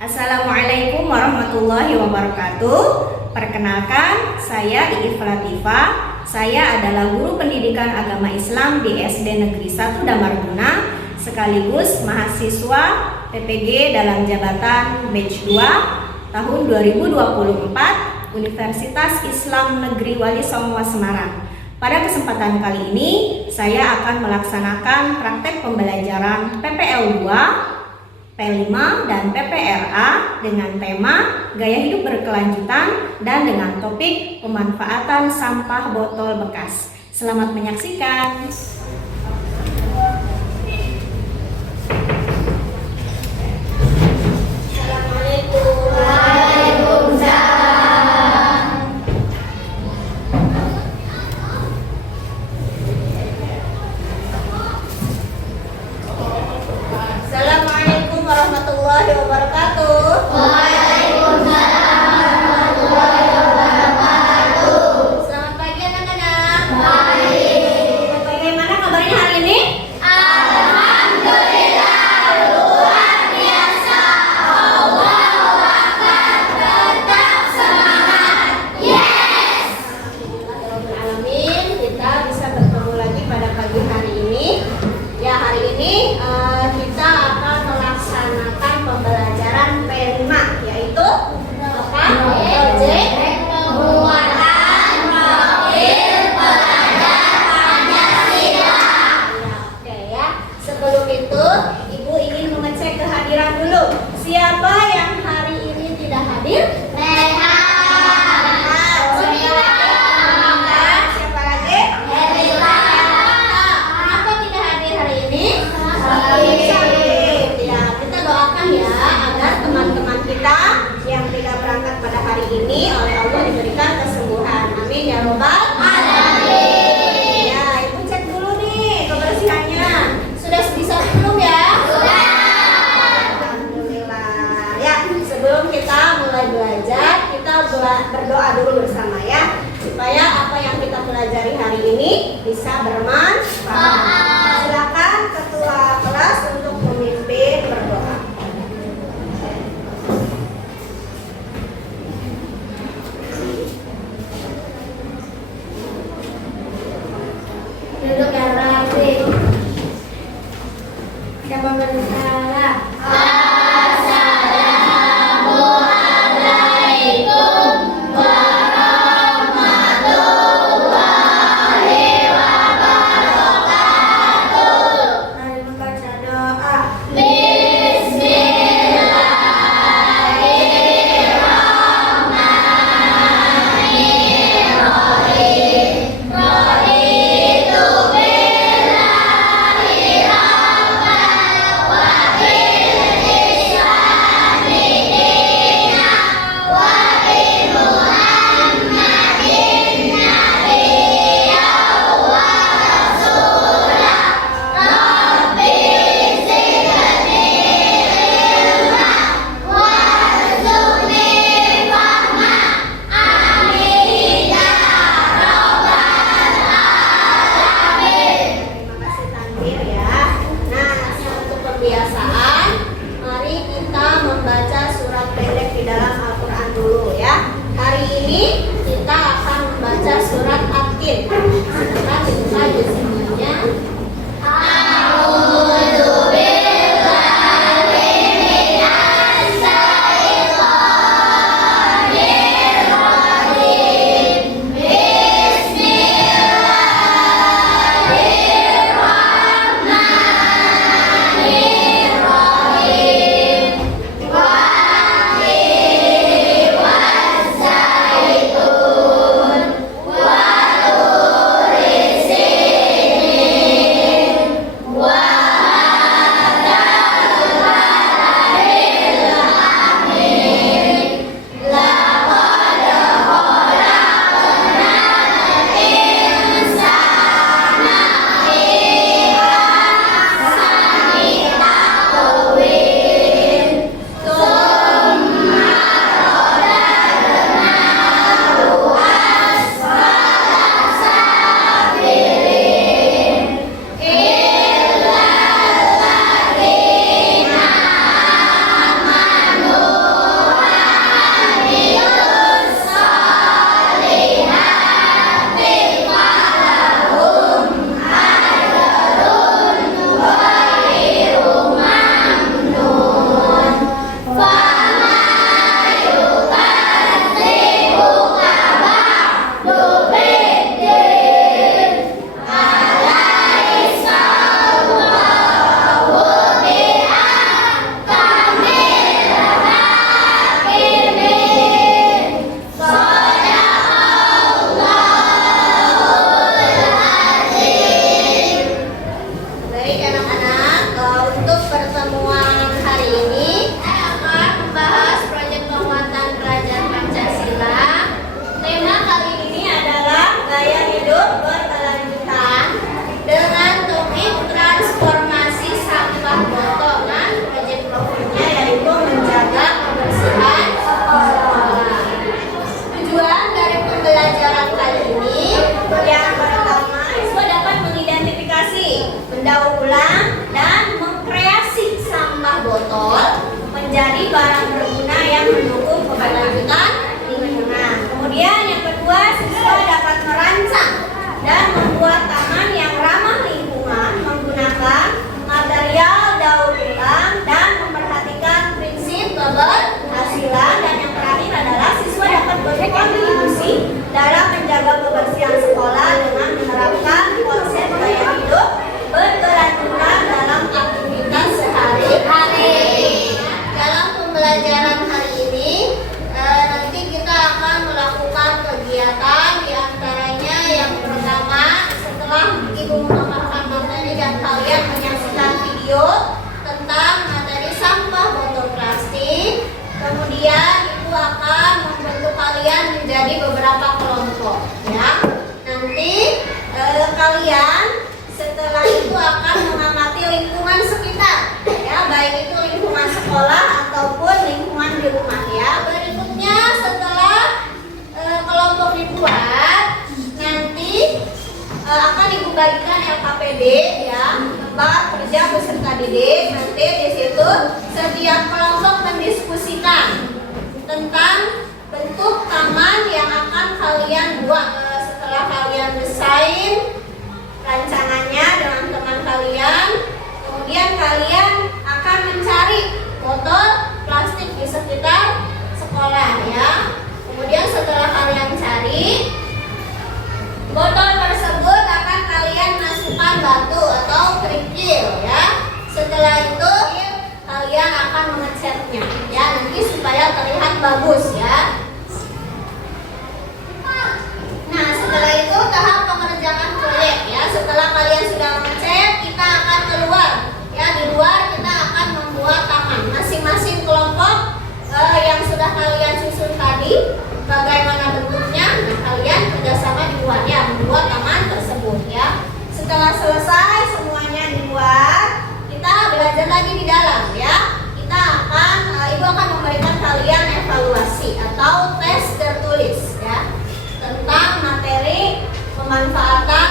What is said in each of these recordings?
Assalamualaikum warahmatullahi wabarakatuh. Perkenalkan, saya Iif Latifah. Saya adalah guru pendidikan agama Islam di SD Negeri 1 Damarguna, sekaligus mahasiswa PPG dalam jabatan batch 2 tahun 2024 Universitas Islam Negeri Wali Songo Semarang. Pada kesempatan kali ini, saya akan melaksanakan praktek pembelajaran PPL 2, P5 dan PPRA dengan tema gaya hidup berkelanjutan dan dengan topik pemanfaatan sampah botol bekas. Selamat menyaksikan. Warahmatullahi wabarakatuh. Waalaikumsalam warahmatullahi wabarakatuh. Selamat pagi anak-anak. Baik. Bagaimana kabarnya hari ini? Alhamdulillah luar biasa. Allahu Akbar, tetap semangat. Yes. Alhamdulillahirobbilalamin, kita bisa bertemu lagi pada pagi hari ini. Ya, hari ini kita akan melaksanakan pembelajaran P5, yaitu apa? Project Penguatan profil pelajar Pancasila. Oke ya. Sebelum itu, Ibu ingin mengecek kehadiran dulu. Siapa yang hari ini tidak hadir? Siapa lagi? Kenapa tidak hadir hari ini? Sakit. Ya, kita doakan ya agar teman-teman kita yang tidak berangkat pada hari ini oleh Allah diberikan kesembuhan. Amin ya robbal alamin. Ya, Ibu cek dulu nih kebersihannya. Sudah bisa belum ya? Sudah. Alhamdulillah. Ya, sebelum kita mulai belajar, kita berdoa dulu bersama ya, supaya apa yang kita pelajari hari ini bisa bermanfaat. Silakan ketua kelas untuk memimpin berdoa. Duduk yang rapi. Siapa bersalah? Assalamualaikum warahmatullahi wabarakatuh. Mari membaca doa. Bismillahirrahmanirrahim. Raditu billahi rabban wa bil islami dinan wa bi Muhammadin nabiyyan wa rasulah. Rabbi zidni ilman warzuqni fahma. Amin ya rabbal alamin. Terima kasih Tanwir ya. Nah, untuk pembiasaan, mari kita membaca surat pendek di dalam Al-Quran dulu ya. Hari ini kita akan membaca surat At-Tin. Silakan dibuka isinya. A'udzu billahi minas syaitonir rajim. Bismillahirrahmanirrahim. Wa-tini was-zaitun wa-turi mendaur ulang, dan mengkreasi sampah botol menjadi barang berguna yang mendukung keberlanjutan lingkungan. Kemudian yang kedua, siswa dapat merancang dan membuat taman yang ramah lingkungan menggunakan material daur ulang dan memperhatikan prinsip keberhasilan. Dan yang terakhir adalah siswa dapat berkontribusi dalam menjaga kebersihan sekolah dengan menerapkan konsep gaya hidup berkelanjutan dalam aktivitas sehari-hari. Dalam pembelajaran hari ini nanti kita akan melakukan kegiatan, diantaranya yang pertama, setelah Ibu memaparkan materi dan kalian menyaksikan video tentang materi sampah botol plastik, kemudian Ibu akan membentuk kalian menjadi beberapa kelompok, ya. Nanti kalian setelah itu akan mengamati lingkungan sekitar, ya, baik itu lingkungan sekolah ataupun lingkungan di rumah, ya. Berikutnya setelah kelompok dibuat, nanti akan Ibu bagikan LKPD, ya, lembar kerja peserta didik. Nanti di situ setiap kelompok mendiskusikan tentang bentuk taman yang akan kalian buat. Setelah kalian desain rancangannya dengan teman kalian, kemudian kalian akan mencari botol plastik di sekitar sekolah, ya. Kemudian setelah kalian cari botol tersebut, akan kalian masukkan batu atau kerikil, ya. Setelah itu kalian akan mengecatnya, ya, nanti supaya terlihat bagus, ya. Nah, setelah itu tahap pengerjaan proyek, ya. Setelah kalian sudah mengecat, kita akan keluar, ya. Di luar kita akan membuat taman. Masing-masing kelompok yang sudah kalian susun tadi, bagaimana bentuknya, nah kalian kerjasama di luar, ya, membuat taman tersebut, ya. Setelah selesai semuanya dibuat, kita belajar lagi di dalam, ya. Kita akan, Ibu akan memberikan kalian evaluasi atau tes tertulis, ya, tentang materi pemanfaatan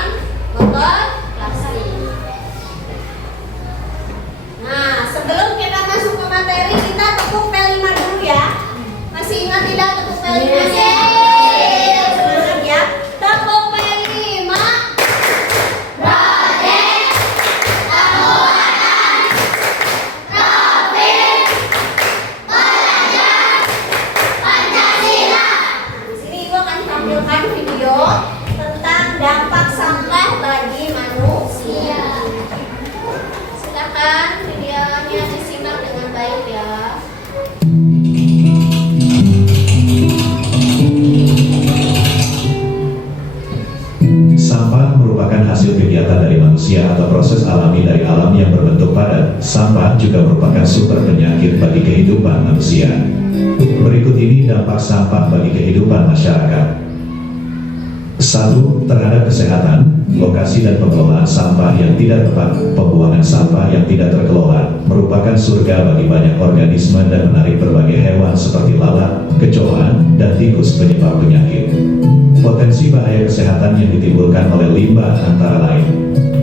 botol plastik. Nah, sebelum kita masuk ke materi, kita tepuk P5 dulu, ya. Masih ingat tidak tepuk P5? Semangat, ya. Tepuk P5. Tampilkan video tentang dampak sampah bagi manusia. Silakan videonya disimak dengan baik, ya. Sampah merupakan hasil kegiatan dari manusia atau proses alami dari alam yang berbentuk padat. Sampah juga merupakan sumber penyakit bagi kehidupan manusia. Berikut ini dampak sampah bagi kehidupan masyarakat. 1. Terhadap kesehatan, lokasi dan pengelolaan sampah yang tidak tepat. Pembuangan sampah yang tidak terkelola merupakan surga bagi banyak organisme dan menarik berbagai hewan seperti lalat, kecoa, dan tikus penyebab penyakit. Potensi bahaya kesehatan yang ditimbulkan oleh limbah antara lain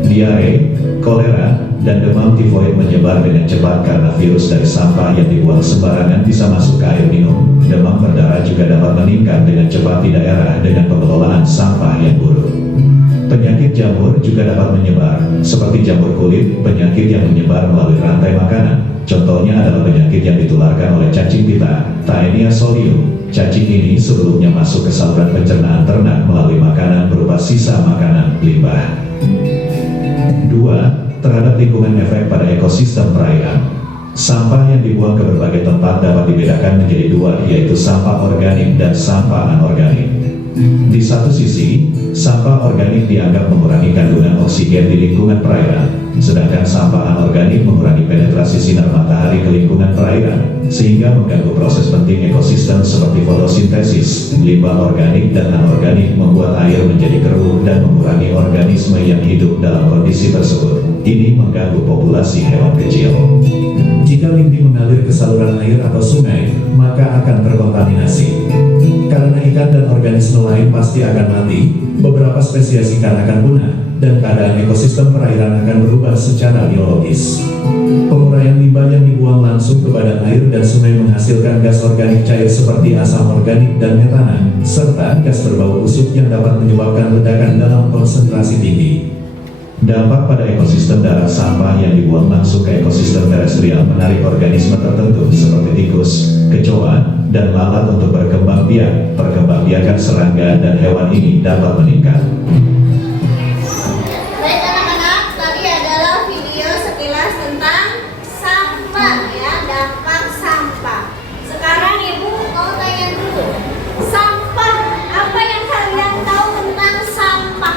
diare, kolera, dan demam tifoid menyebar dengan cepat karena virus dari sampah yang dibuang sembarangan bisa masuk ke air minum. Demam berdarah juga dapat meningkat dengan cepat di daerah dengan pengelolaan sampah yang buruk. Penyakit jamur juga dapat menyebar, seperti jamur kulit, penyakit yang menyebar melalui rantai makanan. Contohnya adalah penyakit yang ditularkan oleh cacing pita, Taenia solium. Cacing ini sebelumnya masuk ke saluran pencernaan ternak melalui makanan berupa sisa makanan limbah. 2. Terhadap lingkungan, efek pada ekosistem perairan. Sampah yang dibuang ke berbagai tempat dapat dibedakan menjadi dua, yaitu sampah organik dan sampah anorganik. Di satu sisi, sampah organik dianggap mengurangi kandungan oksigen di lingkungan perairan, sedangkan sampah anorganik mengurangi penetrasi sinar matahari ke lingkungan perairan, sehingga mengganggu proses penting ekosistem seperti fotosintesis. Limbah organik dan anorganik membuat air menjadi keruh dan mengurangi organisme yang hidup dalam kondisi tersebut. Ini mengganggu populasi hewan kecil. Jika limbah mengalir ke saluran air atau sungai, maka akan terkontaminasi. Karena ikan dan organisme lain pasti akan mati, beberapa spesies ikan akan punah, dan keadaan ekosistem perairan akan berubah secara biologis. Penguraian limbah yang dibuang langsung ke badan air dan sungai menghasilkan gas organik cair seperti asam organik dan metana, serta gas berbau busuk yang dapat menyebabkan ledakan dalam konsentrasi tinggi. Dampak pada ekosistem darat: sampah yang dibuang langsung ke ekosistem terestrial menarik organisme tertentu seperti tikus, kecoa, dan lalat untuk berkembang biak. Perkembangbiakan serangga dan hewan ini dapat meningkat. Baik anak-anak, tadi adalah video sekilas tentang sampah ya, dampak sampah. Sekarang Ibu mau tanya dulu, sampah, apa yang kalian tahu tentang sampah?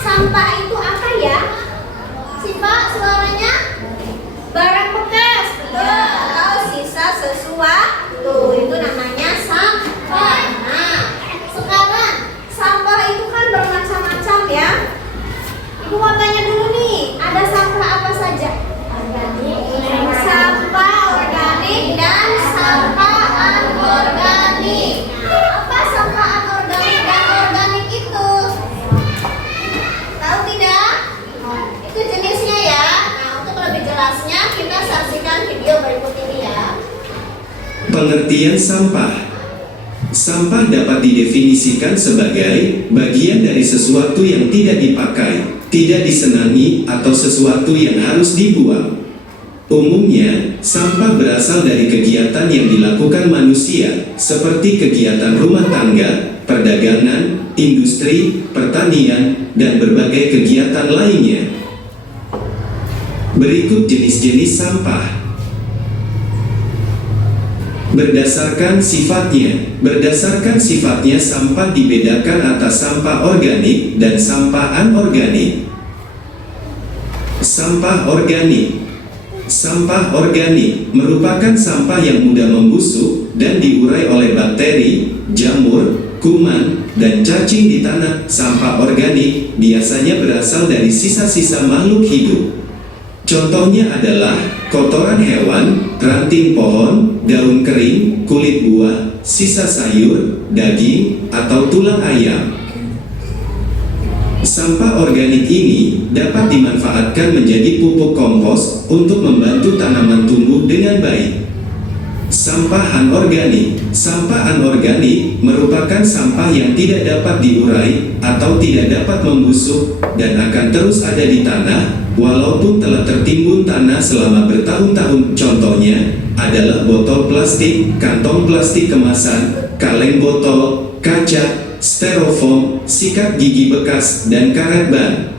Sampah itu apa ya? Siapa suaranya? Barang bekas, betul. Atau sisa sesuatu, itu namanya sampah. Nah, sekarang sampah itu kan bermacam-macam ya. Ibu mau tanya dulu nih, ada sampah apa saja? Sampah organik dan sampah anorganik. Apa sampah anorganik dan organik itu? Tahu tidak? Itu jenisnya ya. Nah, untuk lebih jelasnya kita saksikan video berikut ini ya. Pengertian sampah. Sampah dapat didefinisikan sebagai bagian dari sesuatu yang tidak dipakai, tidak disenangi, atau sesuatu yang harus dibuang. Umumnya, sampah berasal dari kegiatan yang dilakukan manusia, seperti kegiatan rumah tangga, perdagangan, industri, pertanian, dan berbagai kegiatan lainnya. Berikut jenis-jenis sampah. Berdasarkan sifatnya sampah dibedakan atas sampah organik dan sampah anorganik. Sampah organik. Sampah organik merupakan sampah yang mudah membusuk dan diurai oleh bakteri, jamur, kuman, dan cacing di tanah. Sampah organik biasanya berasal dari sisa-sisa makhluk hidup. Contohnya adalah kotoran hewan, ranting pohon, daun kering, kulit buah, sisa sayur, daging, atau tulang ayam. Sampah organik ini dapat dimanfaatkan menjadi pupuk kompos untuk membantu tanaman tumbuh dengan baik. Sampah anorganik. Sampah anorganik merupakan sampah yang tidak dapat diurai atau tidak dapat membusuk dan akan terus ada di tanah walaupun telah tertimbun tanah selama bertahun-tahun. Contohnya adalah botol plastik, kantong plastik kemasan, kaleng botol, kaca, styrofoam, sikat gigi bekas, dan karet ban.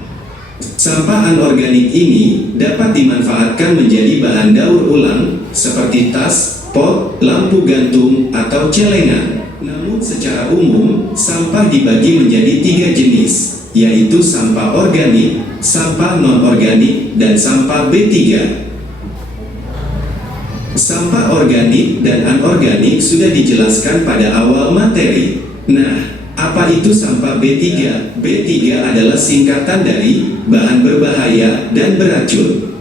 Sampah anorganik ini dapat dimanfaatkan menjadi bahan daur ulang seperti tas, pot, lampu gantung, atau celengan. Namun secara umum, sampah dibagi menjadi 3 jenis, yaitu sampah organik, sampah non-organik, dan sampah B3. Sampah organik dan anorganik sudah dijelaskan pada awal materi. Nah, apa itu sampah B3? B3 adalah singkatan dari bahan berbahaya dan beracun.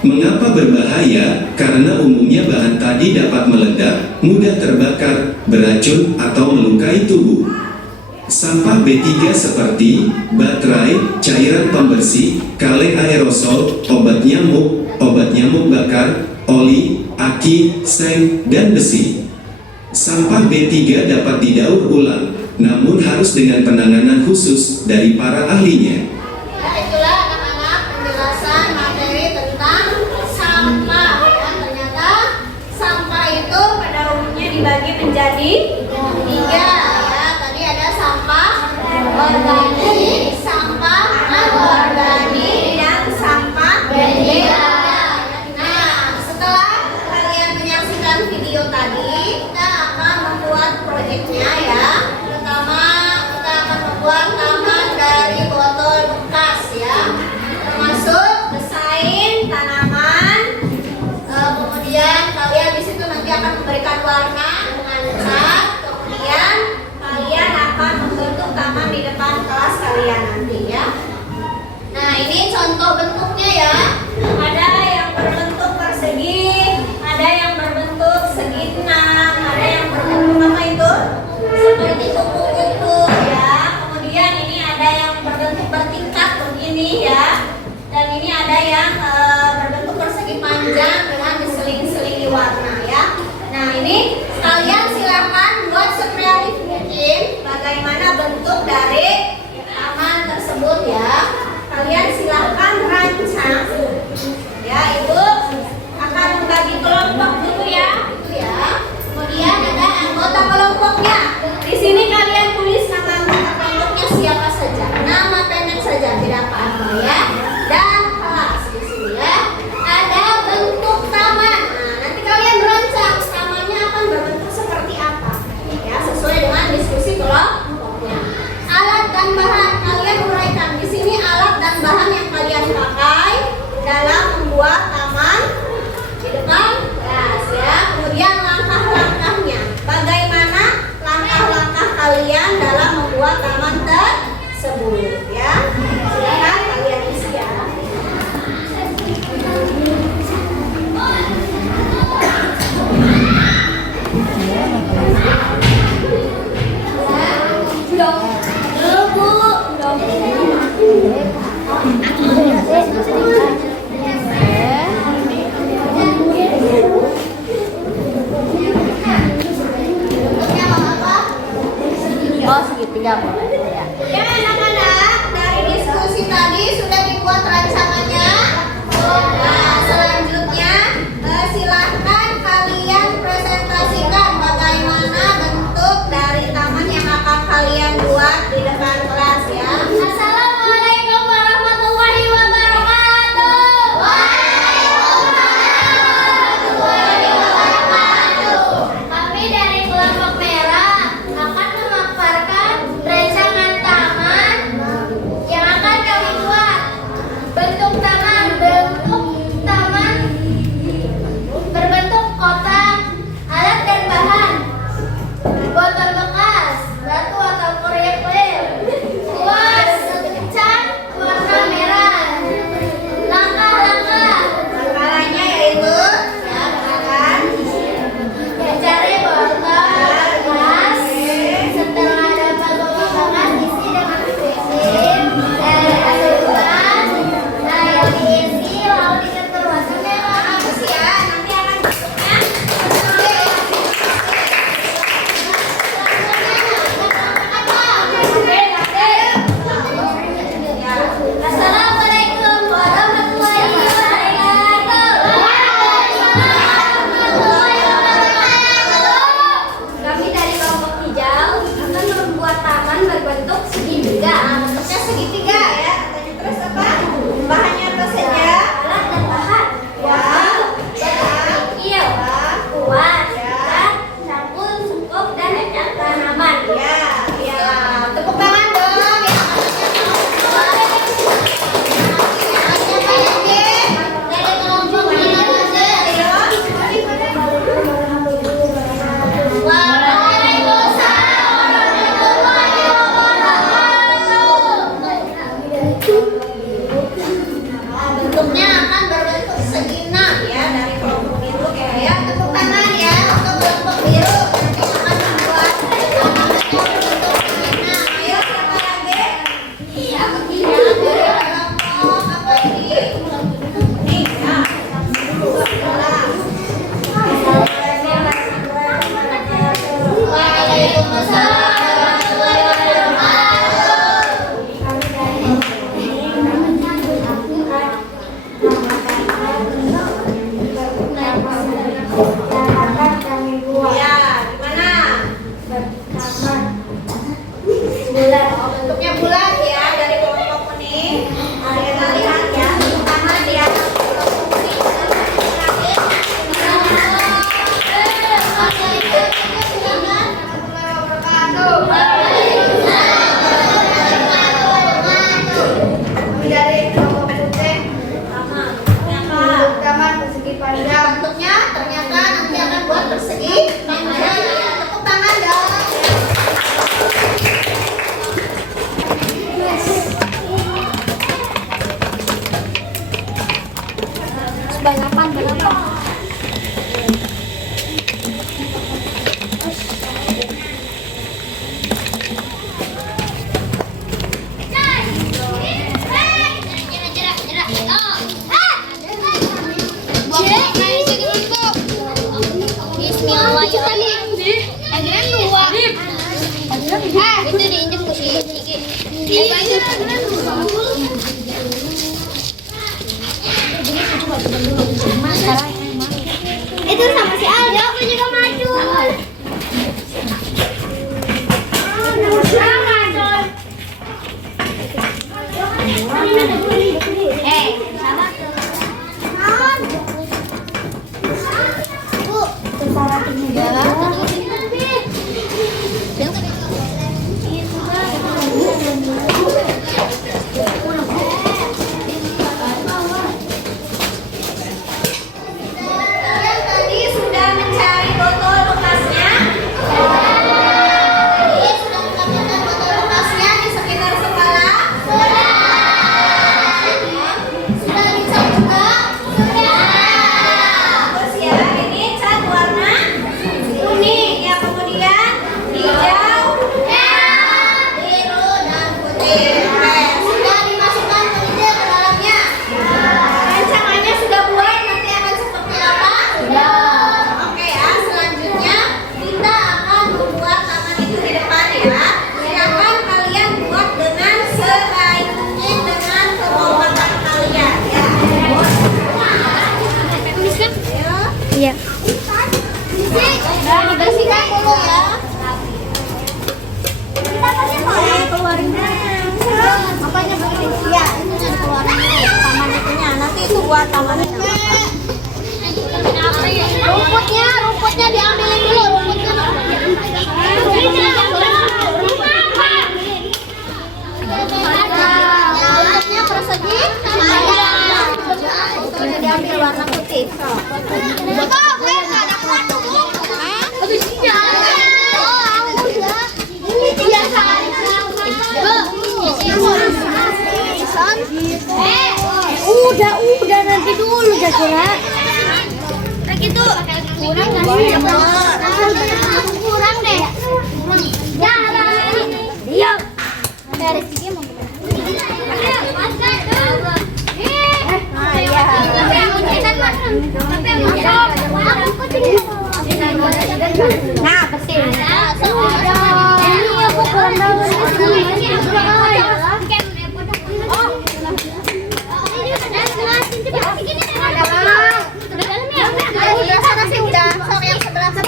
Mengapa berbahaya? Karena umumnya bahan tadi dapat meledak, mudah terbakar, beracun, atau melukai tubuh. Sampah B3 seperti baterai, cairan pembersih, kaleng aerosol, obat nyamuk bakar, oli, aki, seng, dan besi. Sampah B3 dapat didaur ulang, namun harus dengan penanganan khusus dari para ahlinya. Nah, itulah anak-anak penjelasan materi tentang sampah. Ya, ternyata sampah itu pada umumnya dibagi menjadi 3 ya. Tadi ada sampah organik, sampah anorganik, dan sampah B3. Nah, setelah kalian menyaksikan video tadi, kita akan membuat proyeknya ya. Pertama, kita akan membuat taman dari botol bekas ya, termasuk desain tanaman. Kemudian kalian di situ nanti akan memberikan warna dengan cat. Kemudian kalian akan membentuk taman di depan kelas. Dan ini ada yang berbentuk persegi panjang dengan diseling-selingi warna ya. Nah ini kalian silakan buat sekreatif mungkin bagaimana bentuk dari taman tersebut ya. Kalian silakan rancang ya. Ibu akan membagi kelompok dulu ya, itu ya. Kemudian ada anggota kelompoknya. Di sini kalian tulis nama anggota kelompoknya siapa saja, nama pendek saja, tidak apa-apa ya. Dan kelas di sini ya. Ada bentuk taman. Nah, nanti kalian berancang tamannya akan berbentuk seperti apa ya, sesuai dengan diskusi kelompoknya. Alat dan bahan kalian uraikan. Di sini alat dan bahan yang kalian pakai dalam membuat taman di depan kelas ya. Kemudian langkah-langkahnya. Bagaimana langkah-langkah kalian dalam membuat taman tersebut ya. Silakan kalian isi ya. Oh, segitiga boleh. Ya. Ya anak-anak, dari diskusi tadi sudah dibuat rancangannya. Nah, selanjutnya silahkan kalian presentasikan bagaimana bentuk dari taman yang akan kalian buat di depan kelas ya. Assalamualaikum warahmatullahi wabarakatuh. Kami dari kelompok merah akan memaparkan rancangan taman yang akan kami buat. Bentuk taman berbentuk kotak, alat dan bahan, botol bekas, batu atau kerikil, kuas, cat warna merah. Langkah-langkah Langkahnya yaitu ya silakan. mencari botol bekas. Setelah dapat botol bekas, isi dengan prinsip dari asupan. Nah, yang diisi lalu dicetur warna merah. Bagus ya, nanti akan bentuknya. Assalamualaikum warahmatullahi wabarakatuh. Kami dari kelompok hijau akan membuat taman berbentuk segitiga. Bentuknya segitiga ya. Katanya terus apa? Bahannya apa saja? Alat dan bahan. Iya. Kuas, cat, sabun, cukup, dan cat tanaman. Ya, ya. Tepuk tangan dong ya. Siapa lagi? Dari kelompok Waalaikumsalam warahmatullahi wabarakatuh. Bentuknya akan berbentuk segi 6 ya, dari kelompok biru ya. Tepuk tangan ya untuk kelompok biru. Nanti akan membuat tamannya berbentuk segi 6. Ayo siapa lagi? Iya, dari kelompok apa ini? Nih ya. Waalaikumsalam warahmatullahi wabarakatuh. Ya, gimana? Bentuknya bulat ya, dari kelompok kuning. Kalian lihat ya, tepuk tangan ya. Kelompok kuning. Dari kelompok putih, Sama. Ternyata taman persegi panjang. bentuknya ternyata nanti akan buat persegi panjang. Tepuk tangan dong. Balapan. Itu diinjek ke sini. Itu sama si Aldo, aku juga maju. Sama tuh. Kalian tadi sudah mencari botol bekasnya? Tadi sudah mendapatkan botol bekasnya di sekitar sekolah? Sudah dicap juga? Bagus ya, ini cat warna kuning ya, kemudian hijau, biru dan putih. Sudah dimasukkan penginjil ke dalamnya. Rancangannya sudah buat, nanti akan seperti apa? Oke ya, selanjutnya kita akan membuat taman itu di depan ya. Silakan kalian buat dengan sebaik mungkin dengan kemauan kalian ya. Iya. Nah, dibersihkan dulu ya. Kita pasti mau keluarin apanya begini? Ya, itu jadi keluarin taman itunya. Nanti itu buat tamannya. Rumputnya diambilin dulu rumputnya. Rumputnya persegi. Rumputnya diambil warna putih. Udah nanti dulu Jakira. Gitu. Kurang deh. Jalan. Iya. Dari sini mau. Nah, bersih. Ini aku kurang tahu. Udah sana sih udah. Sok yang sebelah udah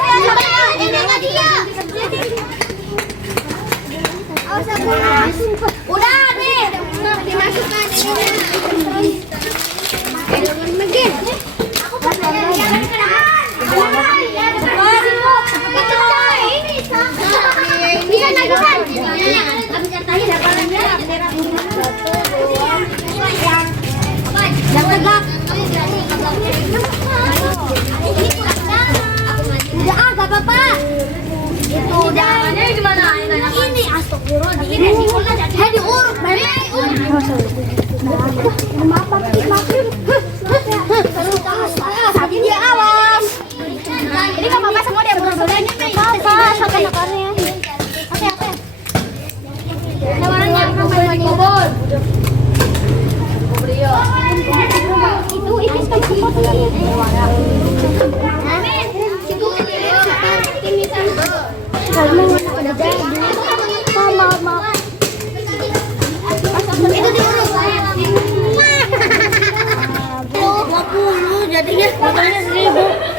nih. Dimasukkan Udah agak apa-apa. itu udah. Ini astagfirullah ini diurut tapi dia awas. Ini nggak apa-apa semua dia berbeda. Apa sampai makannya. Oke. Ada warnanya bobon. Itu sekali sempat ini. Kalau udah jadi, maaf. Itu diurut. 20 jadinya totalnya 1000.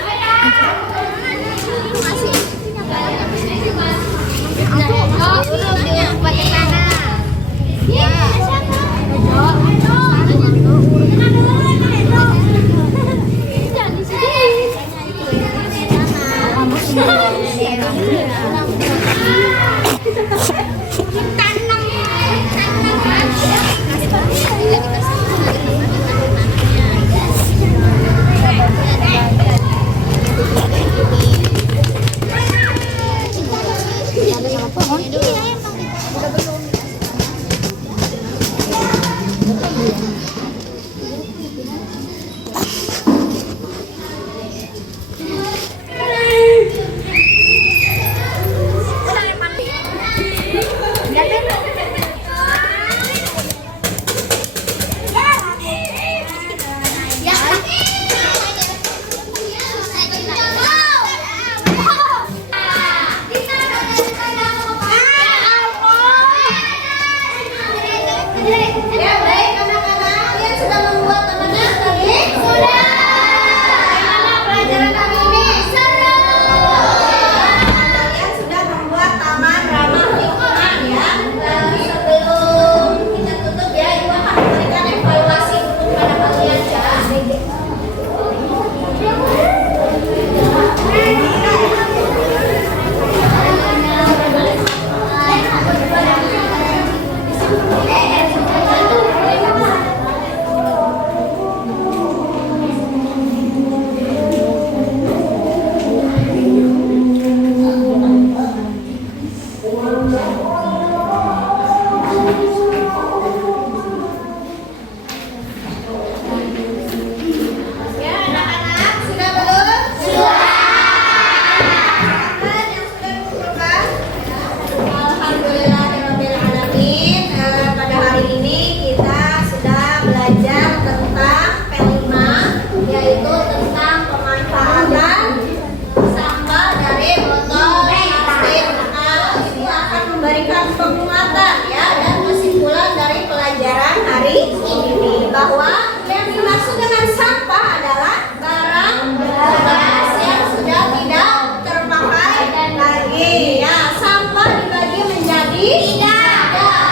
sampah adalah barang bekas yang sudah tidak terpakai lagi. Ya, sampah dibagi menjadi tiga,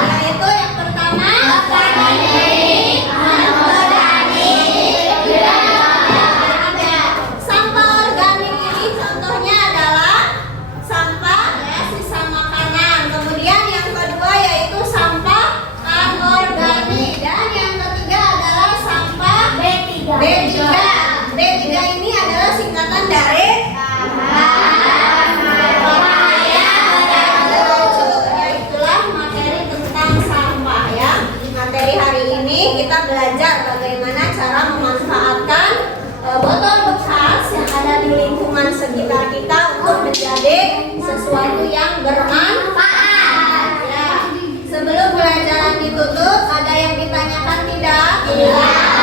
yaitu yang pertama sampah organik. Ini contohnya adalah sampah sisa makanan. Kemudian yang kedua yaitu sampah anorganik, dan yang ketiga adalah sampah B3. B3 ini adalah singkatan dari yaitulah materi tentang sampah ya. Materi hari ini kita belajar bagaimana cara memanfaatkan botol bekas yang ada di lingkungan sekitar kita untuk menjadi sesuatu yang bermanfaat. Ya. Sebelum pelajaran ditutup, ada yang ditanyakan tidak? Tidak.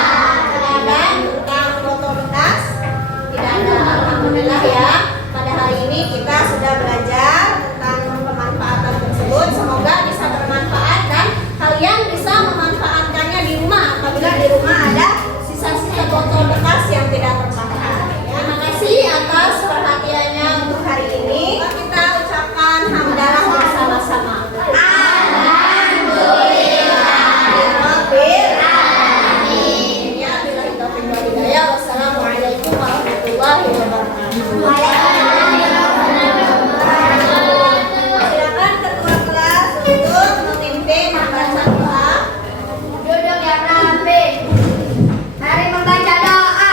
Ada tentang botol bekas? Tidak ada. Alhamdulillah ya. Pada hari ini kita sudah belajar tentang pemanfaatan tersebut. Semoga bisa bermanfaat dan kalian bisa memanfaatkannya di rumah apabila di rumah ada sisa-sisa botol bekas yang tidak terpakai. Ya, terima kasih atas perhatiannya untuk hari ini. Kita ucapkan hamdalah bersama-sama. Alhamdulillahirabbil alamin. Ya, billahi taufiq wal hidayah. Wassalamualaikum warahmatullahi wabarakatuh. Silakan ketua kelas untuk memimpin membaca doa. Duduk yang rapi. Mari membaca doa.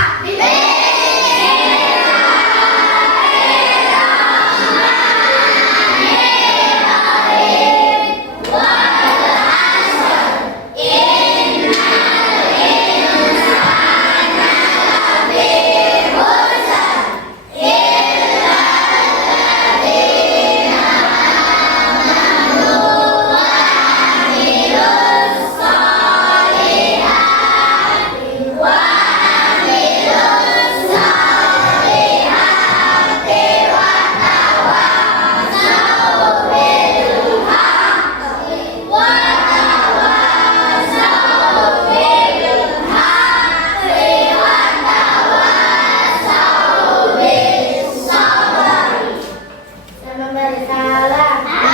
Dan memberi salam.